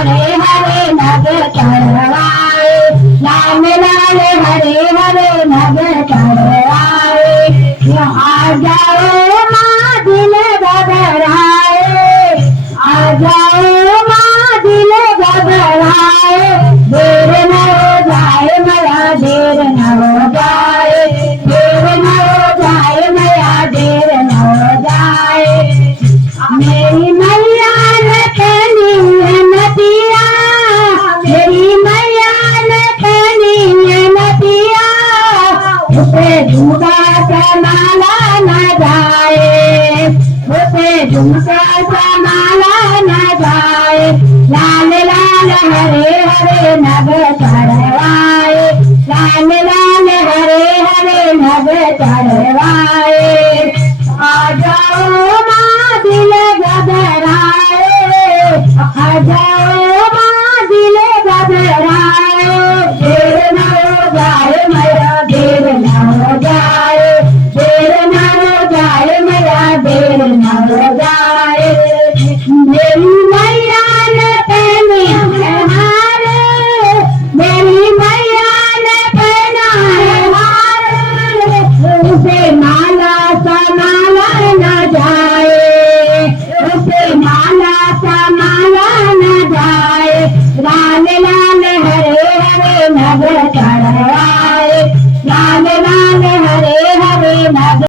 हरे हरे नग चढ़वाए, लाल लाल हरे हरे नग चढ़वाए। आ जाओ माँ दिल घबराए, आ जाओ माँ दिल घबराए। देर न हो जाए मैया देर न हो जाए, देर न हो जाए मैया देर न हो जाए। मेरी मैया ने पहनी है नदिया, मेरी मैया ने पहनी है नदिया। उसे झुमका संभाला न जाए, उसे झुमका संभाला न जाए। लाल लाल हरे हरे नग चढ़वाए, लाल लाल हरे हरे नग चढ़वाए। आ जाओ माँ दिल घबराए, आ जाओ माँ दिल घबराए। देर न हो जाए मैया देर न हो जाए, देर न हो जाए मैया देर न हो